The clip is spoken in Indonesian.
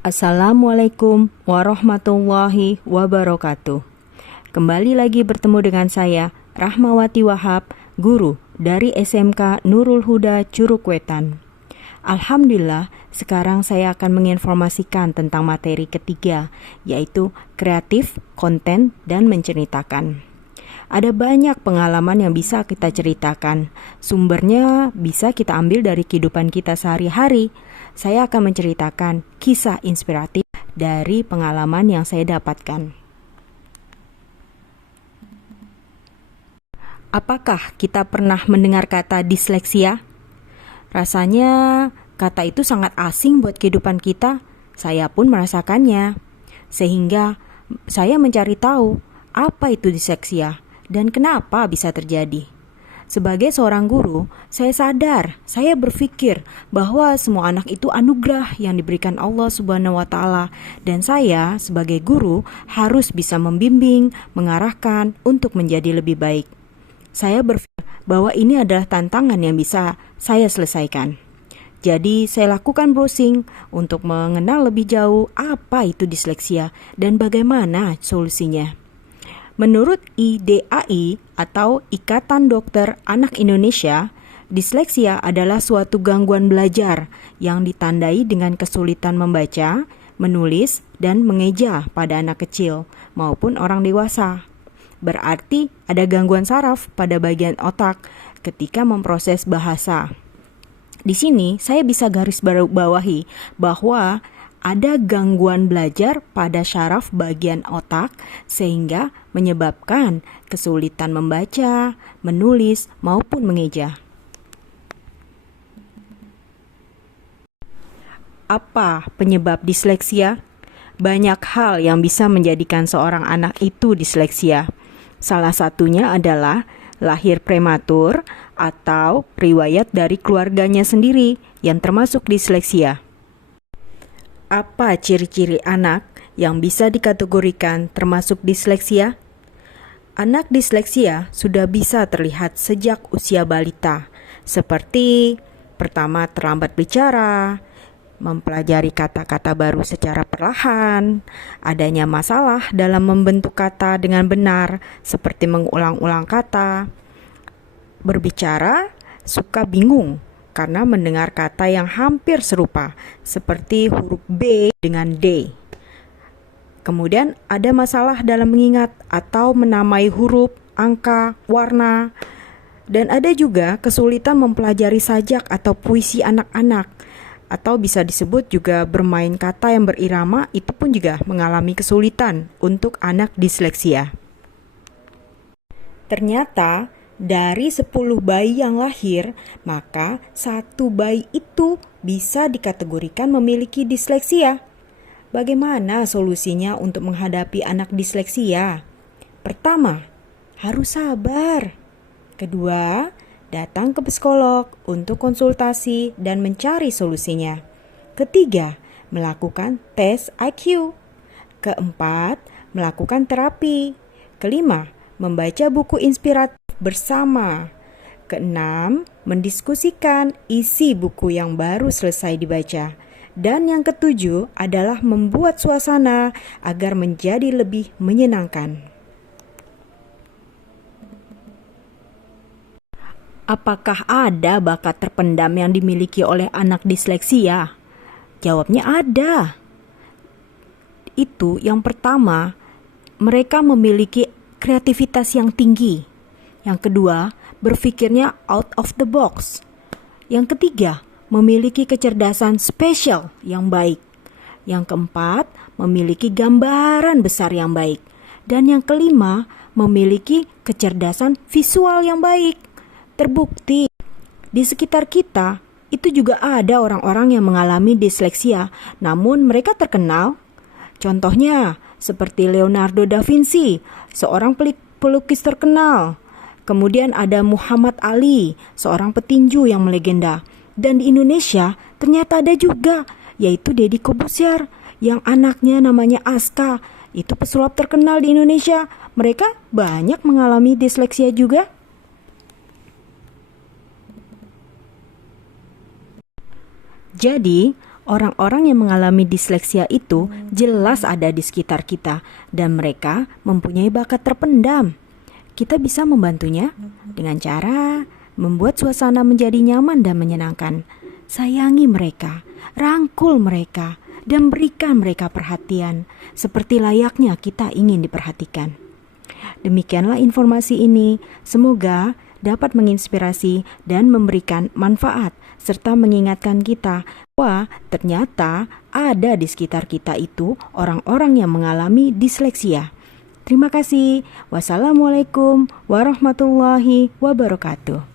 Assalamualaikum warahmatullahi wabarakatuh. Kembali lagi bertemu dengan saya, Rahmawati Wahab, guru dari SMK Nurul Huda Curug Wetan. Alhamdulillah, sekarang saya akan menginformasikan tentang materi ketiga, yaitu kreatif, konten, dan menceritakan. Ada banyak pengalaman yang bisa kita ceritakan. Sumbernya bisa kita ambil dari kehidupan kita sehari-hari. Saya akan menceritakan kisah inspiratif dari pengalaman yang saya dapatkan. Apakah kita pernah mendengar kata disleksia? Rasanya kata itu sangat asing buat kehidupan kita. Saya pun merasakannya. Sehingga saya mencari tahu apa itu disleksia dan kenapa bisa terjadi. Sebagai seorang guru, saya sadar, saya berpikir bahwa semua anak itu anugerah yang diberikan Allah Subhanahu wa Ta'ala, dan saya sebagai guru harus bisa membimbing, mengarahkan untuk menjadi lebih baik. Saya berpikir bahwa ini adalah tantangan yang bisa saya selesaikan. Jadi saya lakukan browsing untuk mengenal lebih jauh apa itu disleksia dan bagaimana solusinya. Menurut IDAI atau Ikatan Dokter Anak Indonesia, disleksia adalah suatu gangguan belajar yang ditandai dengan kesulitan membaca, menulis, dan mengeja pada anak kecil maupun orang dewasa. Berarti ada gangguan saraf pada bagian otak ketika memproses bahasa. Di sini saya bisa garis bawahi bahwa ada gangguan belajar pada syaraf bagian otak sehingga menyebabkan kesulitan membaca, menulis, maupun mengeja. Apa penyebab disleksia? Banyak hal yang bisa menjadikan seorang anak itu disleksia. Salah satunya adalah lahir prematur atau riwayat dari keluarganya sendiri yang termasuk disleksia. Apa ciri-ciri anak yang bisa dikategorikan termasuk disleksia? Anak disleksia sudah bisa terlihat sejak usia balita, seperti pertama terlambat bicara, mempelajari kata-kata baru secara perlahan, adanya masalah dalam membentuk kata dengan benar, seperti mengulang-ulang kata, berbicara suka bingung karena mendengar kata yang hampir serupa, seperti huruf B dengan D. Kemudian ada masalah dalam mengingat atau menamai huruf, angka, warna, dan ada juga kesulitan mempelajari sajak atau puisi anak-anak, atau bisa disebut juga bermain kata yang berirama, itu pun juga mengalami kesulitan untuk anak disleksia. Ternyata dari 10 bayi yang lahir, maka 1 bayi itu bisa dikategorikan memiliki disleksia. Bagaimana solusinya untuk menghadapi anak disleksia? Pertama, harus sabar. Kedua, datang ke psikolog untuk konsultasi dan mencari solusinya. Ketiga, melakukan tes IQ. Keempat, melakukan terapi. Kelima, membaca buku inspiratif bersama. Keenam, mendiskusikan isi buku yang baru selesai dibaca. Dan yang ketujuh adalah membuat suasana agar menjadi lebih menyenangkan. Apakah ada bakat terpendam yang dimiliki oleh anak disleksia? Jawabnya ada. Itu yang pertama, mereka memiliki kreativitas yang tinggi. Yang kedua, berpikirnya out of the box. Yang ketiga, memiliki kecerdasan spesial yang baik. Yang keempat, memiliki gambaran besar yang baik. Dan yang kelima, memiliki kecerdasan visual yang baik. Terbukti, di sekitar kita itu juga ada orang-orang yang mengalami disleksia, namun mereka terkenal. Contohnya, seperti Leonardo da Vinci, seorang pelukis terkenal. Kemudian ada Muhammad Ali, seorang petinju yang melegenda. Dan di Indonesia ternyata ada juga, yaitu Deddy Corbuzier, yang anaknya namanya Aska. Itu pesulap terkenal di Indonesia. Mereka banyak mengalami disleksia juga. Jadi, Orang-orang yang mengalami disleksia itu jelas ada di sekitar kita dan mereka mempunyai bakat terpendam. Kita bisa membantunya dengan cara membuat suasana menjadi nyaman dan menyenangkan. Sayangi mereka, rangkul mereka, dan berikan mereka perhatian seperti layaknya kita ingin diperhatikan. Demikianlah informasi ini. Semoga dapat menginspirasi dan memberikan manfaat serta mengingatkan kita bahwa ternyata ada di sekitar kita itu orang-orang yang mengalami disleksia. Terima kasih. Wassalamualaikum warahmatullahi wabarakatuh.